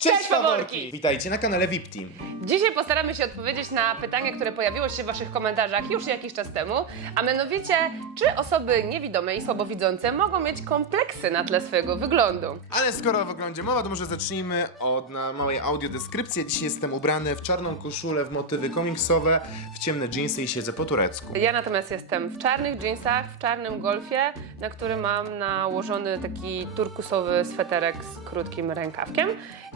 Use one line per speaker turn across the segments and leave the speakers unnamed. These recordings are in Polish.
Cześć, faworki! Witajcie na kanale VIP Team.
Dzisiaj postaramy się odpowiedzieć na pytanie, które pojawiło się w Waszych komentarzach już jakiś czas temu, a mianowicie, czy osoby niewidome i słabowidzące mogą mieć kompleksy na tle swojego wyglądu?
Ale skoro o wyglądzie mowa, to może zacznijmy od na małej audiodeskrypcji. Dzisiaj jestem ubrany w czarną koszulę, w motywy komiksowe, w ciemne dżinsy i siedzę po turecku.
Ja natomiast jestem w czarnych dżinsach, w czarnym golfie, na który mam nałożony taki turkusowy sweterek z krótkim rękawkiem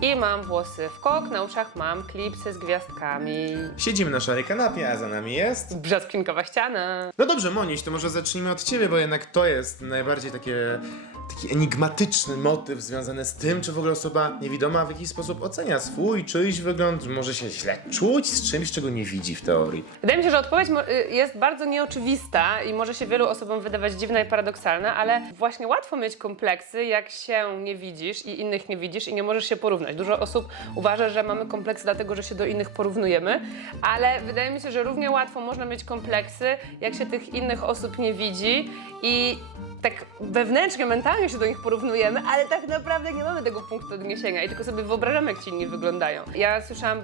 i mam włosy w kok, na uszach mam klipsy z gwiazdkami.
Siedzimy na szarej kanapie, a za nami jest...
Brzoskwinkowa ściana.
No dobrze, Moniś, to może zacznijmy od ciebie, bo jednak to jest najbardziej takie... Taki enigmatyczny motyw związany z tym, czy w ogóle osoba niewidoma w jakiś sposób ocenia swój, czyjś wygląd, może się źle czuć z czymś, czego nie widzi w teorii.
Wydaje mi się, że odpowiedź y, jest bardzo nieoczywista i może się wielu osobom wydawać dziwna i paradoksalna, ale właśnie łatwo mieć kompleksy, jak się nie widzisz i innych nie widzisz i nie możesz się porównać. Dużo osób uważa, że mamy kompleksy dlatego, że się do innych porównujemy, ale wydaje mi się, że równie łatwo można mieć kompleksy, jak się tych innych osób nie widzi i tak wewnętrznie, mentalnie się do nich porównujemy, ale tak naprawdę nie mamy tego punktu odniesienia i tylko sobie wyobrażamy, jak ci inni wyglądają. Ja słyszałam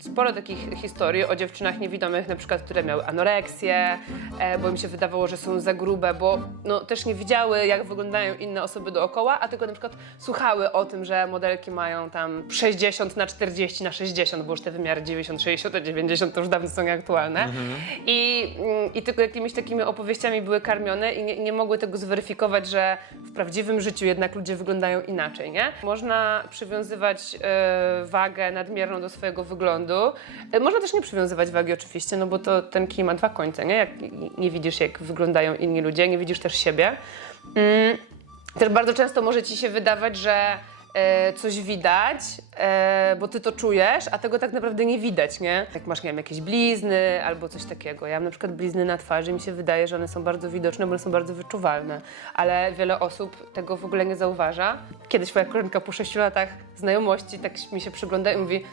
sporo takich historii o dziewczynach niewidomych, na przykład, które miały anoreksję, e, bo im się wydawało, że są za grube, bo no, też nie widziały, jak wyglądają inne osoby dookoła, a tylko na przykład słuchały o tym, że modelki mają tam 60 na 40 na 60, bo już te wymiary 90, 60, a 90 to już dawno są nieaktualne. I, mm, I tylko jakimiś takimi opowieściami były karmione i nie, nie mogły tego zweryfikować, że w prawdziwym życiu jednak ludzie wyglądają inaczej, nie? Można przywiązywać e, wagę nadmierną do swojego wyglądu. E, można też nie przywiązywać wagi oczywiście, no bo to ten kij ma dwa końce, nie? Jak nie widzisz, jak wyglądają inni ludzie, nie widzisz też siebie. Mm. Też bardzo często może ci się wydawać, że e, coś widać, e, bo ty to czujesz, a tego tak naprawdę nie widać, nie? Jak masz, nie wiem, jakieś blizny albo coś takiego. Ja mam na przykład blizny na twarzy i mi się wydaje, że one są bardzo widoczne, bo one są bardzo wyczuwalne, ale wiele osób tego w ogóle nie zauważa. Kiedyś moja koleżanka po 6 latach znajomości tak mi się przygląda i mówi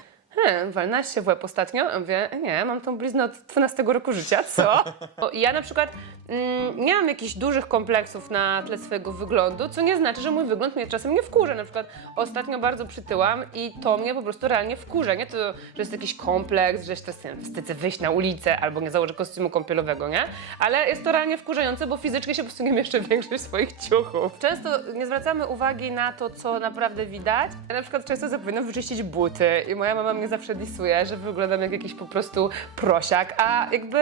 Hmm, walnałaś się w łeb ostatnio? Ja mówię, nie, mam tą bliznę od 12 roku życia, co? Bo ja na przykład mm, nie mam jakichś dużych kompleksów na tle swojego wyglądu, co nie znaczy, że mój wygląd mnie czasem nie wkurza. Na przykład ostatnio bardzo przytyłam i to mnie po prostu realnie wkurza. Nie to, że jest jakiś kompleks, że się wstydzę wyjść na ulicę albo nie założę kostiumu kąpielowego, nie? Ale jest to realnie wkurzające, bo fizycznie się po prostu nie mieszczę większość swoich ciuchów. Często nie zwracamy uwagi na to, co naprawdę widać. Ja na przykład często zapominam wyczyścić buty i moja mama mnie zawsze disuje, że wyglądam jak jakiś po prostu prosiak, a jakby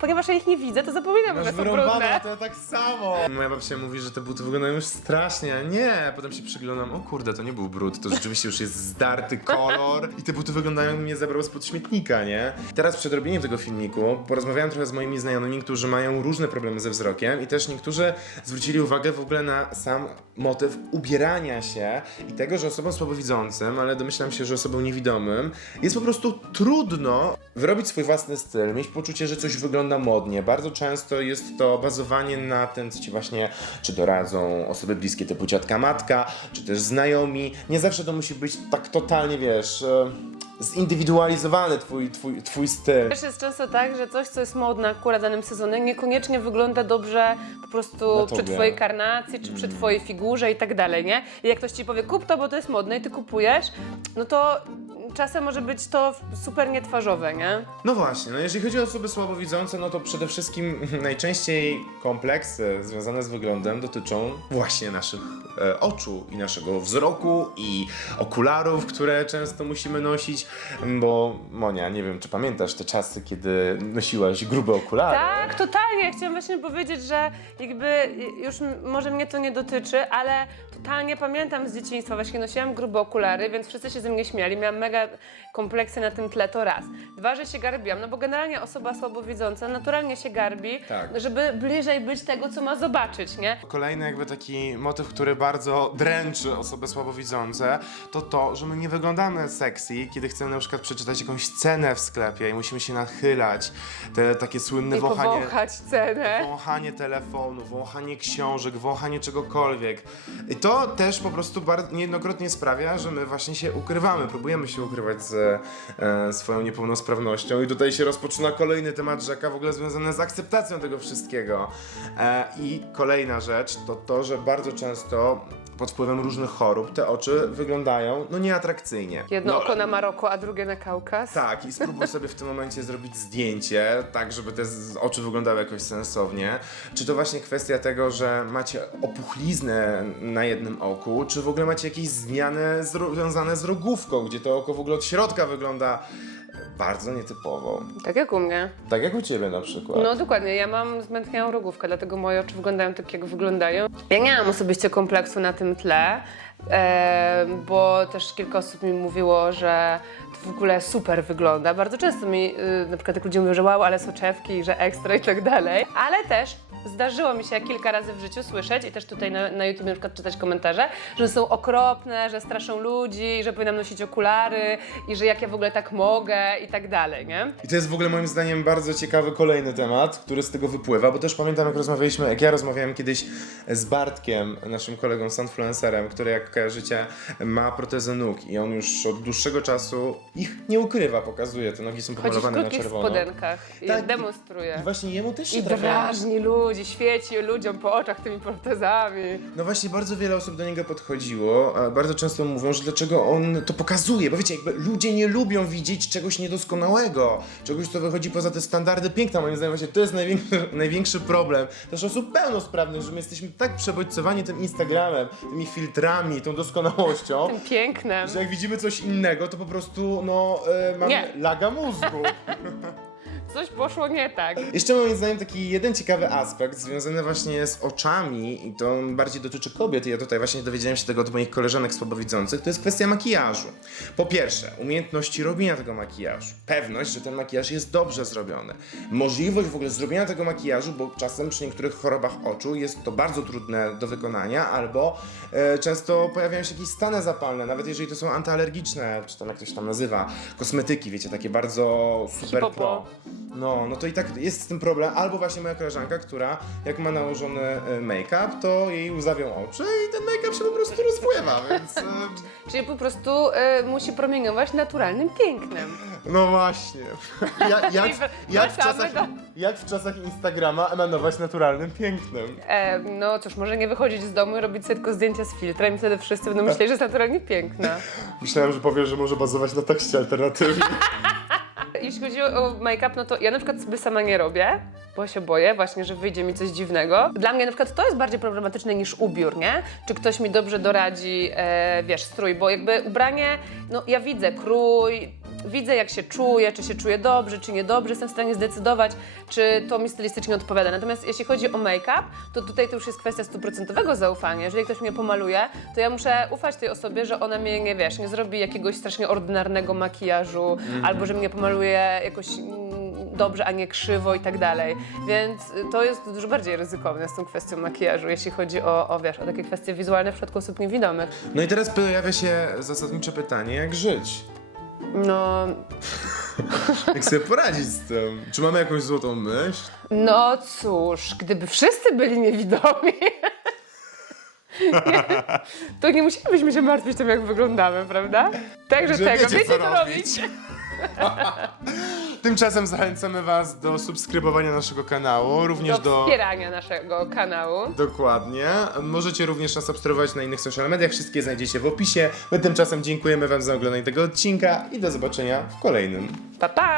ponieważ ja ich nie widzę, to zapominam, że są brudne.
to tak samo. Moja babcia mówi, że te buty wyglądają już strasznie. Nie, potem się przyglądam, o kurde, to nie był brud, to rzeczywiście już jest zdarty kolor i te buty wyglądają, mnie zabrał spod śmietnika, nie? Teraz przed robieniem tego filmiku porozmawiałem trochę z moimi znajomymi, którzy mają różne problemy ze wzrokiem i też niektórzy zwrócili uwagę w ogóle na sam motyw ubierania się i tego, że osobom słabowidzącym, ale domyślam się, że osobom niewidomym, jest po prostu trudno wyrobić swój własny styl, mieć poczucie, że coś wygląda modnie. Bardzo często jest to bazowanie na tym, co ci właśnie czy doradzą osoby bliskie typu ciotka, matka, czy też znajomi. Nie zawsze to musi być tak totalnie, wiesz, e, zindywidualizowany twój, twój, twój styl.
Też jest często tak, że coś, co jest modne akurat w danym sezonie, niekoniecznie wygląda dobrze po prostu przy twojej karnacji, czy przy twojej figurze i tak dalej, nie? I jak ktoś ci powie, kup to, bo to jest modne i ty kupujesz, no to czasem może być to super nietwarzowe, nie?
No właśnie, no jeżeli chodzi o osoby słabowidzące, no to przede wszystkim najczęściej kompleksy związane z wyglądem dotyczą właśnie naszych e, oczu i naszego wzroku i okularów, które często musimy nosić, bo Monia, nie wiem czy pamiętasz te czasy, kiedy nosiłaś grube okulary.
Tak, totalnie. Ja chciałam właśnie powiedzieć, że jakby już m- może mnie to nie dotyczy, ale totalnie pamiętam z dzieciństwa, właśnie nosiłam grube okulary, więc wszyscy się ze mnie śmiali. Miałam mega kompleksy na tym tle, to raz. Dwa, że się garbiłam, no bo generalnie osoba słabowidząca naturalnie się garbi,
Tak.
żeby bliżej być tego, co ma zobaczyć, nie?
Kolejny jakby taki motyw, który bardzo dręczy osoby słabowidzące, to to, że my nie wyglądamy sexy, kiedy chcemy na przykład przeczytać jakąś cenę w sklepie i musimy się nachylać. Te takie słynne
I
wąchanie...
powąchać cenę.
Wąchanie telefonu, wąchanie książek, wąchanie czegokolwiek. I to też po prostu bardzo niejednokrotnie sprawia, że my właśnie się ukrywamy, próbujemy się ukrywać ze e, swoją niepełnosprawnością. I tutaj się rozpoczyna kolejny temat rzeka, w ogóle związany z akceptacją tego wszystkiego. E, I kolejna rzecz to to, że bardzo często pod wpływem różnych chorób te oczy wyglądają no nieatrakcyjnie.
Jedno
no,
oko na Maroko, a drugie na Kaukaz.
tak, i spróbuj sobie w tym momencie zrobić zdjęcie, tak żeby te oczy wyglądały jakoś sensownie. Czy to właśnie kwestia tego, że macie opuchliznę na jednym oku, czy w ogóle macie jakieś zmiany związane z rogówką, gdzie to oko w ogóle od środka wygląda bardzo nietypowo.
Tak jak u mnie.
Tak jak u ciebie na przykład.
No dokładnie, ja mam zmętniałą rogówkę, dlatego moje oczy wyglądają tak, jak wyglądają. Ja nie mam osobiście kompleksu na tym tle, e, bo też kilka osób mi mówiło, że to w ogóle super wygląda. Bardzo często mi, y, na przykład jak ludzie mówią, że wow, ale soczewki, że ekstra i tak dalej, ale też zdarzyło mi się kilka razy w życiu słyszeć i też tutaj na, na YouTube na przykład czytać komentarze, że są okropne, że straszą ludzi, że powinnam nosić okulary i że jak ja w ogóle tak mogę i tak dalej, nie?
I to jest w ogóle moim zdaniem bardzo ciekawy kolejny temat, który z tego wypływa, bo też pamiętam jak rozmawialiśmy, jak ja rozmawiałem kiedyś z Bartkiem, naszym kolegą Sunfluencerem, który jak kojarzycie ma protezę nóg i on już od dłuższego czasu ich nie ukrywa, pokazuje, te nogi są
Chodzi w
pomalowane na
krótkich
czerwono.
spodenkach i
Tak,
demonstruje.
I właśnie jemu też się
I drażni ludzi, świeci ludziom po oczach tymi protezami.
No właśnie, bardzo wiele osób do niego podchodziło. a Bardzo często mówią, że dlaczego on to pokazuje, bo wiecie, jakby ludzie nie lubią widzieć czegoś niedoskonałego, czegoś, co wychodzi poza te standardy piękna. Moim zdaniem właśnie to jest największy, największy problem też osób pełnosprawnych, że my jesteśmy tak przebodźcowani tym Instagramem, tymi filtrami, tą doskonałością,
Tym pięknem.
że jak widzimy coś innego, to po prostu, no, e, mamy
Nie.
laga mózgu.
Coś poszło nie tak.
Jeszcze moim zdaniem taki jeden ciekawy aspekt związany właśnie z oczami i to bardziej dotyczy kobiet i ja tutaj właśnie dowiedziałem się tego od moich koleżanek słabowidzących, to jest kwestia makijażu. Po pierwsze, umiejętności robienia tego makijażu, pewność, że ten makijaż jest dobrze zrobiony, możliwość w ogóle zrobienia tego makijażu, bo czasem przy niektórych chorobach oczu jest to bardzo trudne do wykonania albo e, często pojawiają się jakieś stany zapalne, nawet jeżeli to są antyalergiczne, czy tam jak to się tam nazywa, kosmetyki, wiecie, takie bardzo super
Hipopo.
pro. No, no to i tak jest z tym problem. Albo właśnie moja koleżanka, która jak ma nałożony e, make-up, to jej łzawią oczy i ten make-up się po prostu rozpływa, więc... e,
Czyli po prostu y, musi promieniować naturalnym pięknem.
No właśnie. Ja, jak, jak, w
Wracamy
czasach, jak w czasach Instagrama emanować naturalnym pięknem?
E, no cóż, może nie wychodzić z domu i robić sobie tylko zdjęcia z filtrem i wtedy wszyscy będą myśleli, że jest naturalnie piękna.
Myślałem, że powiesz, że może bazować na tekście alternatywnym.
Jeśli chodzi o make-up, no to ja na przykład sobie sama nie robię, bo się boję właśnie, że wyjdzie mi coś dziwnego. Dla mnie na przykład to jest bardziej problematyczne niż ubiór, nie? Czy ktoś mi dobrze doradzi, e, wiesz, strój, bo jakby ubranie, no ja widzę krój, widzę jak się czuję, czy się czuję dobrze, czy niedobrze, jestem w stanie zdecydować, czy to mi stylistycznie odpowiada. Natomiast jeśli chodzi o make-up, to tutaj to już jest kwestia stuprocentowego zaufania. Jeżeli ktoś mnie pomaluje, to ja muszę ufać tej osobie, że ona mnie, nie wiesz, nie zrobi jakiegoś strasznie ordynarnego makijażu, albo że mnie pomaluje jakoś mm, dobrze, a nie krzywo i tak dalej. Więc to jest dużo bardziej ryzykowne z tą kwestią makijażu, jeśli chodzi o, o wiesz, o takie kwestie wizualne w przypadku osób niewidomych.
No i teraz pojawia się zasadnicze pytanie, jak żyć?
No,
Jak sobie poradzić z tym? Czy mamy jakąś złotą myśl?
no cóż, gdyby wszyscy byli niewidomi, to nie musielibyśmy się martwić tym, jak wyglądamy, prawda? Także
Że
tego,
wiecie,
wiecie,
co
co robić.
Tymczasem zachęcamy Was do subskrybowania naszego kanału, również Do
wspierania naszego kanału.
Dokładnie. Możecie również nas obserwować na innych social mediach. Wszystkie znajdziecie w opisie. My tymczasem dziękujemy Wam za oglądanie tego odcinka i do zobaczenia w kolejnym.
Pa, pa!